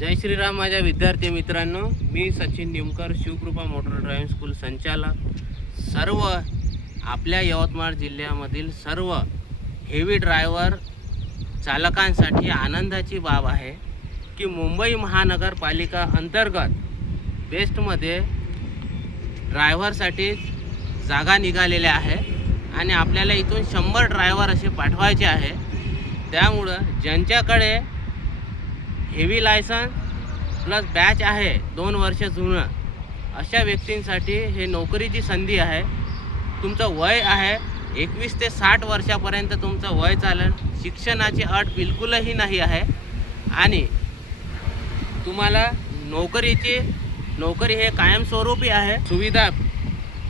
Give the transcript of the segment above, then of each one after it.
जय श्रीराम माझ्या विद्यार्थी मित्रांनो, मी Sachin Nimkar, Shivkrupa motor driving school संचालक. सर्व आपल्या यवतमाळ जिल्ह्यामधील सर्व हेवी ड्रायव्हर चालकांसाठी आनंदाची बाब आहे की मुंबई महानगरपालिका अंतर्गत बेस्टमध्ये ड्रायव्हरसाठी जागा निघालेल्या आहे आणि आपल्याला इथून 100 ड्रायव्हर असे पाठवायचे आहे. त्यामुळं ज्यांच्याकडे हेवी लायसन्स प्लस बॅच आहे 2 वर्ष जुनं, अशा व्यक्तींसाठी हे नोकरीची संधी आहे. तुमचं वय आहे 21 ते 60 वर्षापर्यंत तुमचं वय चालेल. शिक्षणाची अट बिलकुलही नाही आहे आणि तुम्हाला नोकरी हे कायमस्वरूपी आहे. सुविधा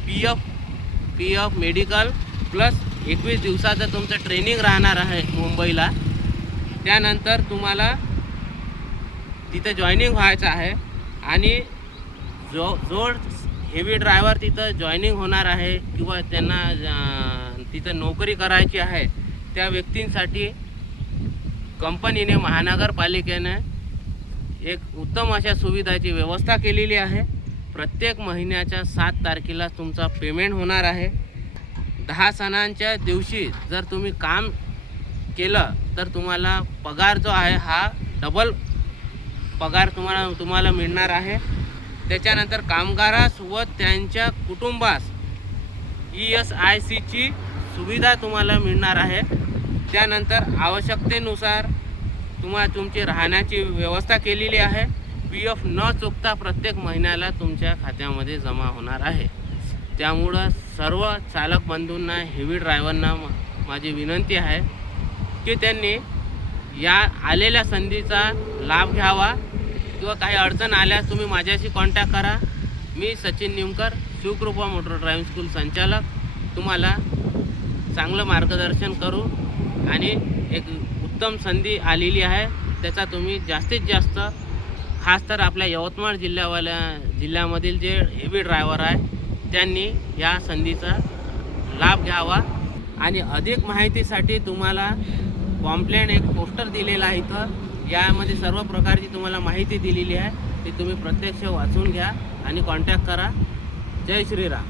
पी एफ मेडिकल प्लस 21 दिवसाचं तुमचं ट्रेनिंग राहणार आहे मुंबईला. त्यानंतर तुम्हाला तिथं जॉईनिंग व्हायचं आहे आणि जो हेवी ड्रायव्हर तिथं जॉईनिंग होणार आहे किंवा त्यांना तिथं नोकरी करायची आहे, त्या व्यक्तींसाठी कंपनीने, महानगरपालिकेने एक उत्तम अशा सुविधाची व्यवस्था केलेली आहे. प्रत्येक महिन्याच्या 7 तारखेला तुमचा पेमेंट होणार आहे. 10 सणांच्या दिवशी जर तुम्ही काम केलं तर तुम्हाला पगार जो आहे हा डबल पगार तुम्हाला मिळणार आहे. त्याच्यानंतर कामगारास व त्यांच्या कुटुंबास ESICची सुविधा तुम्हाला मिळणार आहे. त्यानंतर आवश्यकतेनुसार तुमची राहण्याची व्यवस्था केलेली आहे. PF न चुकता प्रत्येक महिन्याला तुमच्या खात्यामध्ये जमा होणार आहे. त्यामुळं सर्व चालक बंधूंना, हेवी ड्रायव्हरना माझी विनंती आहे की त्यांनी या आलेल्या संधीचा लाभ घ्यावा किंवा काही अडचण आल्यास तुम्ही माझ्याशी कॉन्टॅक्ट करा. मी Sachin Nimkar, Shivkrupa motor driving school संचालक, तुम्हाला चांगलं मार्गदर्शन करू आणि एक उत्तम संधी आलेली आहे त्याचा तुम्ही जास्तीत जास्त, खास तर आपल्या यवतमाळ जिल्ह्यामधील जे हेवी ड्रायव्हर आहे त्यांनी या संधीचा लाभ घ्यावा. आणि अधिक माहितीसाठी तुम्हाला पॉम्पलेट एक पोस्टर दिलेला आहे. इथं यामध्ये सर्व प्रकारची तुम्हाला माहिती दिलेली आहे. ती तुम्ही प्रत्यक्ष वाचून घ्या आणि कॉन्टॅक्ट करा. जय श्रीराम.